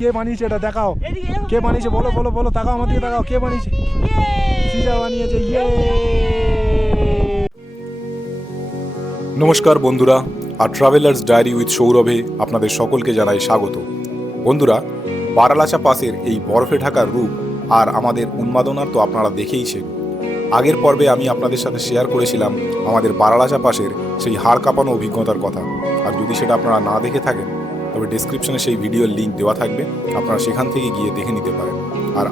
কে বানিয়েছে এটা দেখাও, কে বানিয়েছে বলো বলো বলো, তাকাও আমার দিকে তাকাও, কে বানিয়েছে? সিজা বানিয়েছে। ইয়ে। নমস্কার বন্ধুরা, আর ট্রাভেলার্স ডায়েরি উইথ সৌরভে আপনাদের সকলকে জানাই স্বাগত। বন্ধুরা, বারালাচা পাসের এই বরফে ঢাকার রূপ আর আমাদের উন্মাদনার তো আপনারা দেখেইছেন। আগের পর্বে আমি আপনাদের সাথে শেয়ার করেছিলাম আমাদের বারালাচা পাসের সেই হাড় কাঁপানো অভিজ্ঞতার কথা। আর যদি সেটা আপনারা না দেখে থাকেন তবে ডেসক্রিপশনে সেই ভিডিওর লিঙ্ক দেওয়া থাকবে, আপনারা সেখান থেকে গিয়ে দেখে নিতে পারেন। আর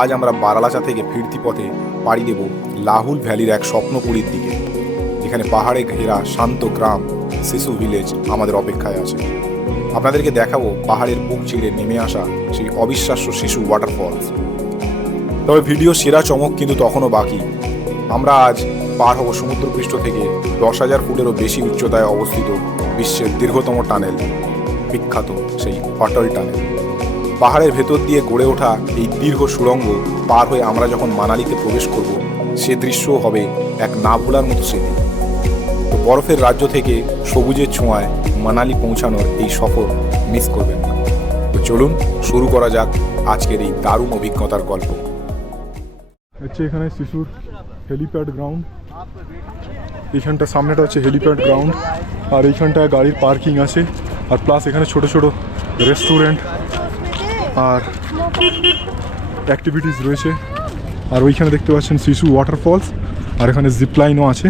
আজ আমরা বারালাচা থেকে ফিরতি পথে পাড়ি দেব লাহুল ভ্যালির এক স্বপ্নপুরীর দিকে, যেখানে পাহাড়ে ঘেরা শান্ত গ্রাম শিশু ভিলেজ আমাদের অপেক্ষায় আছে। আপনাদেরকে দেখাবো পাহাড়ের বুক চিড়ে নেমে আসা সেই অবিশ্বাস্য শিশু ওয়াটারফলস। তবে ভিডিও সেরা চমক কিন্তু তখনও বাকি। আমরা আজ পার হব সমুদ্রপৃষ্ঠ থেকে 10,000 ফুটেরও বেশি উচ্চতায় অবস্থিত বিশ্বের দীর্ঘতম টানেল, বিখ্যাত সেই অটল টানেল। পাহাড়ের ভেতর দিয়ে গড়ে ওঠা এই দীর্ঘ সুড়ঙ্গ পার হয়ে আমরা যখন মানালিতে প্রবেশ করব, সে দৃশ্যও হবে এক না ভোলার মতো স্মৃতি। তো বরফের রাজ্য থেকে সবুজের ছোঁয়ায় মানালি পৌঁছানোর এই সফর মিস করবেন না। তো চলুন শুরু করা যাক আজকের এই দারুণ অভিজ্ঞতার গল্প। হচ্ছে এখানে শিশুর হেলিপ্যাড গ্রাউন্ড, এইখানটা সামনেটা হচ্ছে হেলিপ্যাড গ্রাউন্ড, আর এইখানটায় গাড়ির পার্কিং আছে, আর প্লাস এখানে ছোট ছোট রেস্টুরেন্ট আর অ্যাক্টিভিটিস রয়েছে। আর ওইখানে দেখতে পাচ্ছেন শিশু ওয়াটারফলস, আর এখানে জিপলাইনও আছে।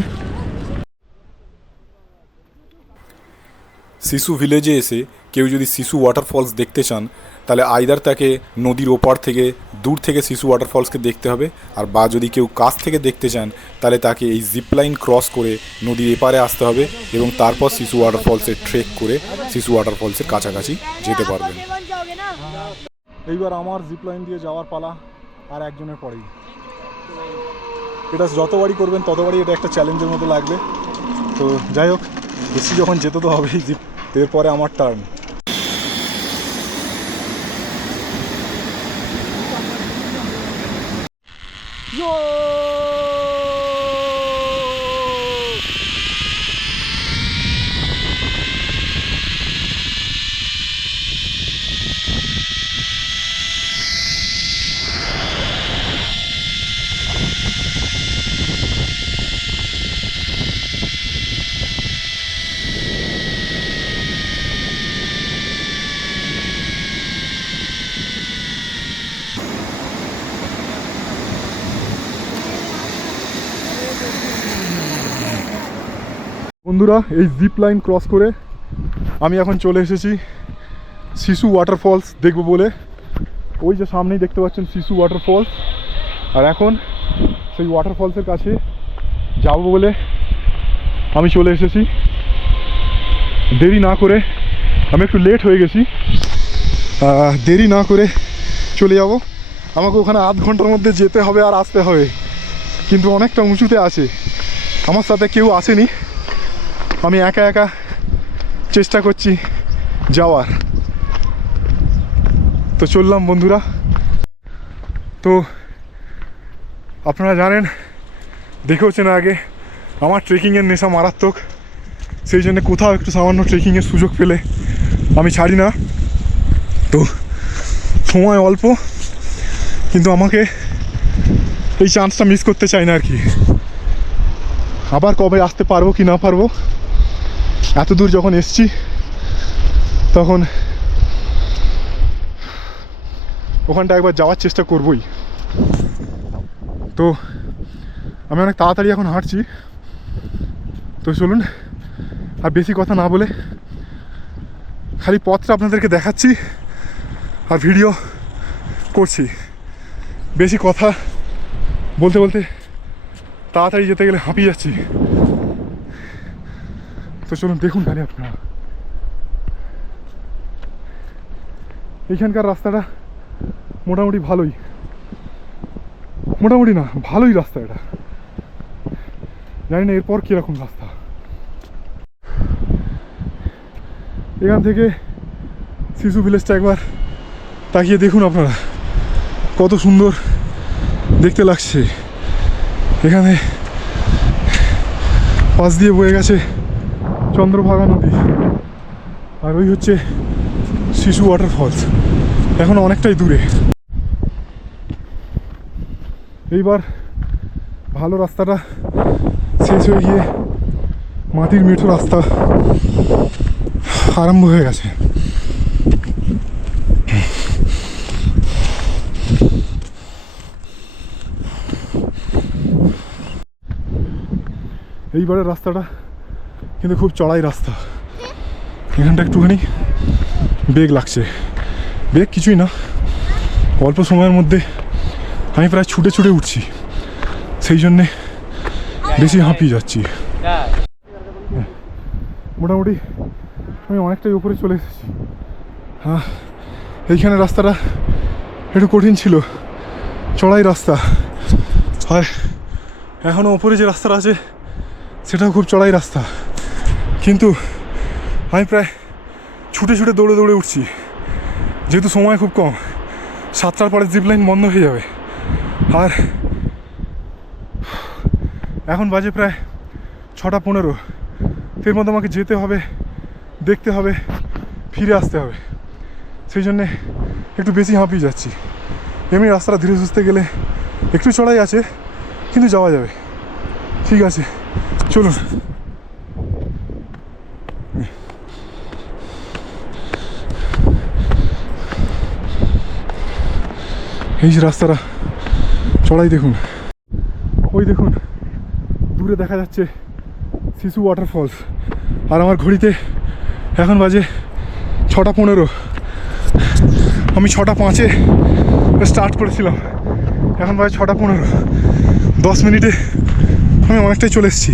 শিশু ভিলেজে এসে কেউ যদি শিশু ওয়াটারফলস দেখতে চান তাহলে আইদার তাকে নদীর ওপার থেকে দূর থেকে শিশু ওয়াটারফলসকে দেখতে হবে, আর বা যদি কেউ কাছ থেকে দেখতে চান তাহলে তাকে এই জিপলাইন ক্রস করে নদীর এপারে আসতে হবে এবং তারপর শিশু ওয়াটারফলসের ট্রেক করে শিশু ওয়াটারফলসের কাছাকাছি যেতে পারবেন। এইবার আমার জিপলাইন দিয়ে যাওয়ার পালা আর একজনের পরেই। এটা যতবারই করবেন ততবারই এটা একটা চ্যালেঞ্জের মতো লাগবে। তো যাই হোক, বেশি যখন যেতে তো হবেই, জিপ এরপরে আমার টার্ন। বন্ধুরা, এই জিপ লাইন ক্রস করে আমি এখন চলে এসেছি শিশু ওয়াটারফলস দেখব বলে। ওই যে সামনেই দেখতে পাচ্ছেন শিশু ওয়াটারফলস, আর এখন সেই ওয়াটারফলসের কাছে যাব বলে আমি চলে এসেছি। দেরি না করে, আমি একটু লেট হয়ে গেছি, দেরি না করে চলে যাব। আমাকে ওখানে আধ ঘন্টার মধ্যে যেতে হবে আর আসতে হবে, কিন্তু অনেকটা উঁচুতে আছে, আমার সাথে কেউ আসেনি, আমি একা একা চেষ্টা করছি যাওয়ার। তো চললাম বন্ধুরা। তো আপনারা জানেন, দেখেওছেন আগে, আমার ট্রেকিংয়ের নেশা মারাত্মক, সেই জন্য কোথাও একটু সামান্য ট্রেকিংয়ের সুযোগ পেলে আমি ছাড়ি না। তো সময় অল্প, কিন্তু আমাকে এই চান্সটা মিস করতে চাই না আর কি। আবার কবে আসতে পারবো কি না পারবো, এত দূর যখন এসছি তখন ওখানটা একবার যাওয়ার চেষ্টা করবই। তো আমি অনেক তাড়াতাড়ি এখন হাঁটছি, তো চলুন আর বেশি কথা না বলে খালি পথটা আপনাদেরকে দেখাচ্ছি আর ভিডিও করছি। বেশি কথা বলতে বলতে তাড়াতাড়ি যেতে গেলে হাঁপিয়ে যাচ্ছি। তো চলুন দেখুন খালি আপনারা, এইখানকার রাস্তাটা মোটামুটি ভালোই, মোটামুটি না ভালোই রাস্তা এটা, জানি না এরপর কীরকম রাস্তা। এখান থেকে শিশু ভিলেজটা একবার তাকিয়ে দেখুন আপনারা, কত সুন্দর দেখতে লাগছে। এখানে পাশ দিয়ে বয়ে গেছে চন্দ্রভাগা নদী, আর ওই হচ্ছে শিশু ওয়াটারফলস এখন অনেকটাই দূরে। এইবার ভালো রাস্তাটা শেষ হয়ে গিয়ে মাটির মেঠো রাস্তা আরম্ভ হয়ে গেছে। এইবারের রাস্তাটা কিন্তু খুব চড়াই রাস্তা, এখানটা একটুখানি বেগ লাগছে। বেগ কিছুই না, অল্প সময়ের মধ্যে আমি প্রায় ছুটে ছুটে উঠছি, সেই জন্যে বেশি হাঁপিয়ে যাচ্ছি। মোটামুটি আমি অনেকটাই উপরে চলে এসেছি। হ্যাঁ, এইখানে রাস্তাটা একটু কঠিন ছিল, চড়াই রাস্তা। আর এখনও ওপরে যে রাস্তাটা আছে সেটাও খুব চড়াই রাস্তা, কিন্তু আমি প্রায় ছুটে ছুটে দৌড়ে দৌড়ে উঠছি, যেহেতু সময় খুব কম। 7টার পরে জিপ লাইন বন্ধ হয়ে যাবে। আর এখন বাজে প্রায় 6টা 15। এর মধ্যে আমাকে যেতে হবে, দেখতে হবে, ফিরে আসতে হবে, সেই জন্যে একটু বেশি হাঁপিয়ে যাচ্ছি। এমনি রাস্তাটা ধীরে সুস্থে গেলে একটু চড়াই আছে, কিন্তু যাওয়া যাবে। ঠিক আছে, চলুন। এই যে রাস্তাটা চড়াই, দেখুন, ওই দেখুন দূরে দেখা যাচ্ছে শিশু ওয়াটারফলস। আর আমার ঘড়িতে এখন বাজে 6টা 15। আমি 6টা 5-এ স্টার্ট করেছিলাম, এখন বাজে 6টা 15। 10 মিনিটে আমি অনেকটাই চলে এসেছি।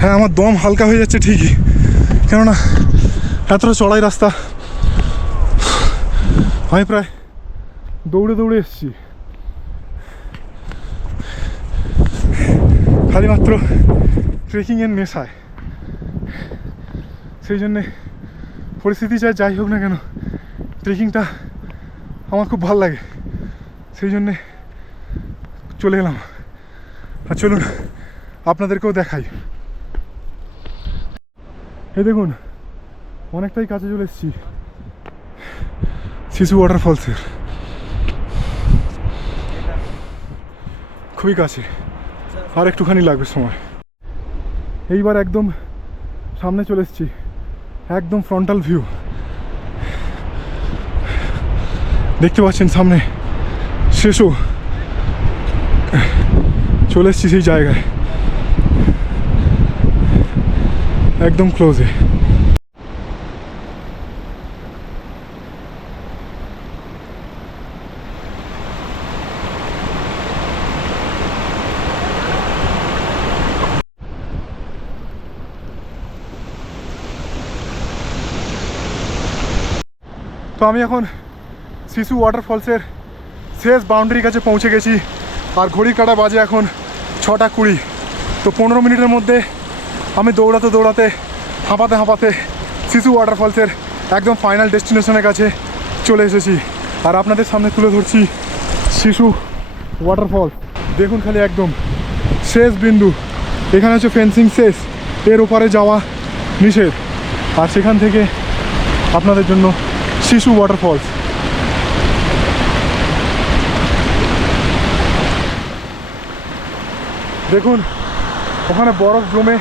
হ্যাঁ, আমার দম হালকা হয়ে যাচ্ছে ঠিকই, কেননা এতটা চড়াই রাস্তা আমি প্রায় দৌড়ে দৌড়ে এসেছি। খালি মাত্র ট্রেকিংয়ের নেশায়, সেই জন্যে পরিস্থিতি চাই যাই হোক না কেন, ট্রেকিংটা আমার খুব ভালো লাগে, সেই জন্যে চলে এলাম। আর চলুন আপনাদেরকেও দেখাই। এই দেখুন, অনেকটাই কাছে চলে এসেছি শিশু ওয়াটারফলসের, খুবই কাছে, আর একটুখানি লাগবে সময়। এইবার একদম সামনে চলে এসেছি, একদম ফ্রন্টাল ভিউ দেখতে পাচ্ছেন সামনে। শেষও চলে এসেছি সেই জায়গায়, একদম ক্লোজে। তো আমি এখন শিশু ওয়াটারফলসের শেষ বাউন্ডারির কাছে পৌঁছে গেছি, আর ঘড়ির কাঁটা বাজে এখন 6টা 20। তো 15 মিনিটের মধ্যে আমি দৌড়াতে দৌড়াতে, হাঁপাতে হাঁপাতে শিশু ওয়াটারফলসের একদম ফাইনাল ডেস্টিনেশনের কাছে চলে এসেছি। আর আপনাদের সামনে তুলে ধরছি শিশু ওয়াটারফলস। দেখুন খালি একদম শেষ বিন্দু, এখানে হচ্ছে ফেন্সিং শেষ, এর ওপারে যাওয়া নিষেধ। আর সেখান থেকে আপনাদের জন্য শিশু ওয়াটারফলস। দেখুন ওখানে বরফ জমে,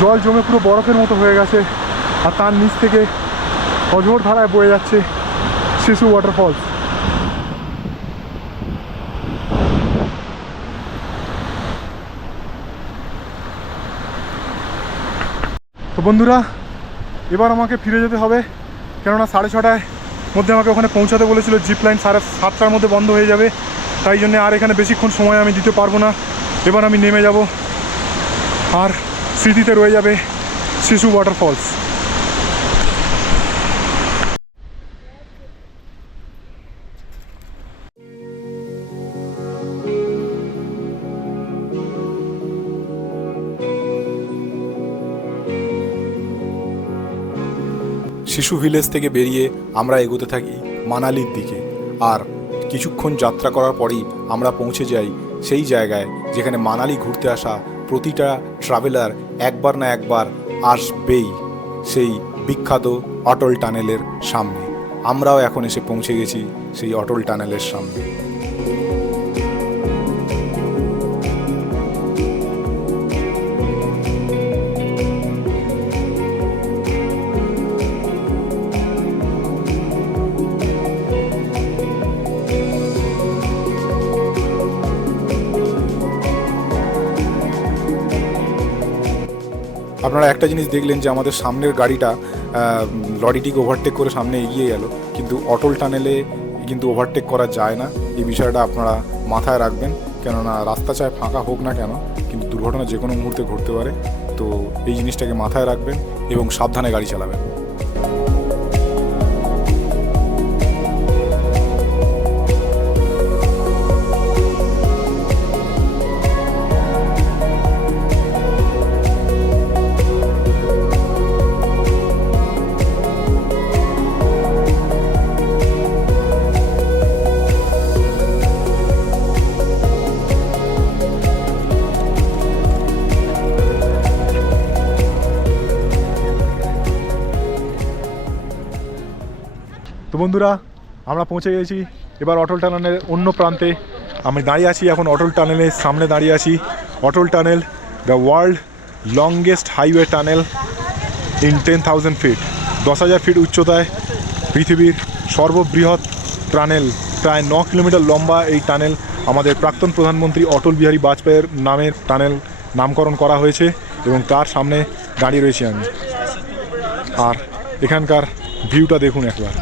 জল জমে পুরো বরফের মতো হয়ে গেছে, আর তার নিচ থেকে অঝোর ধারায় বয়ে যাচ্ছে শিশু ওয়াটারফলস। তো বন্ধুরা, এবার আমাকে ফিরে যেতে হবে, কেননা 6:30টার মধ্যে আমাকে ওখানে পৌঁছাতে বলেছিল। জিপ লাইন 7:30টার মধ্যে বন্ধ হয়ে যাবে, তাই জন্য আর এখানে বেশিক্ষণ সময় আমি দিতে পারবো না। এবার আমি নেমে যাব, আর স্মৃতিতে রয়ে যাবে শিশু ওয়াটারফলস। শিশু ভিলেজ থেকে বেরিয়ে আমরা এগোতে থাকি মানালির দিকে, আর কিছুক্ষণ যাত্রা করার পরেই আমরা পৌঁছে যাই সেই জায়গায় যেখানে মানালি ঘুরতে আসা প্রতিটা ট্রাভেলার একবার না একবার আসবেই, সেই বিখ্যাত অটল টানেলের সামনে। আমরাও এখন এসে পৌঁছে গেছি সেই অটল টানেলের সামনে। আপনারা একটা জিনিস দেখলেন যে আমাদের সামনের গাড়িটা লরিটিকে ওভারটেক করে সামনে এগিয়ে গেল, কিন্তু অটল টানেলে কিন্তু ওভারটেক করা যায় না। এই বিষয়টা আপনারা মাথায় রাখবেন, কেননা রাস্তা চায় ফাঁকা হোক না কেন, কিন্তু দুর্ঘটনা যে কোনো মুহূর্তে ঘটতে পারে। তো এই জিনিসটাকে মাথায় রাখবেন এবং সাবধানে গাড়ি চালাবেন। তো বন্ধুরা, আমরা পৌঁছে গেছি এবার অটল টানেলের অন্য প্রান্তে। আমি দাঁড়িয়ে আছি এখন অটল টানেলের সামনে দাঁড়িয়ে আছি। Atal tunnel, the world longest highway tunnel in 10,000 feet, 10,000 feet উচ্চতায় পৃথিবীর সর্ববৃহৎ টানেল। প্রায় 9 কিলোমিটার লম্বা এই টানেল। আমাদের প্রাক্তন প্রধানমন্ত্রী অটল বিহারী বাজপেয়ীর নামে টানেল নামকরণ করা হয়েছে এবং তার সামনে দাঁড়িয়ে রয়েছি আমি। আর এখানকার ভিউটা দেখুন একবার।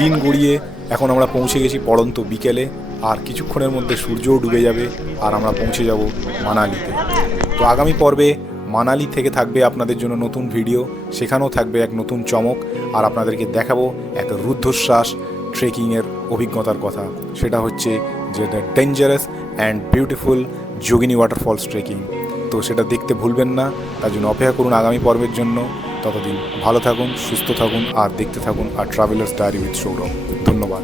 দিন গড়িয়ে এখন আমরা পৌঁছে গেছি পড়ন্ত বিকেলে, আর কিছুক্ষণের মধ্যে সূর্যও ডুবে যাবে আর আমরা পৌঁছে যাব মানালিতে। তো আগামী পর্বে মানালি থেকে থাকবে আপনাদের জন্য নতুন ভিডিও, সেখানেও থাকবে এক নতুন চমক, আর আপনাদেরকে দেখাবো এক রুদ্ধশ্বাস ট্রেকিংয়ের অভিজ্ঞতার কথা। সেটা হচ্ছে যে the dangerous and beautiful Jogini waterfalls trekking. তো সেটা দেখতে ভুলবেন না, তার জন্য অপেক্ষা করুন আগামী পর্বের জন্য। ততদিন ভালো থাকুন, সুস্থ থাকুন আর দেখতে থাকুন আর ট্রাভেলার্স ডায়েরি উইথ সৌরভ। ধন্যবাদ।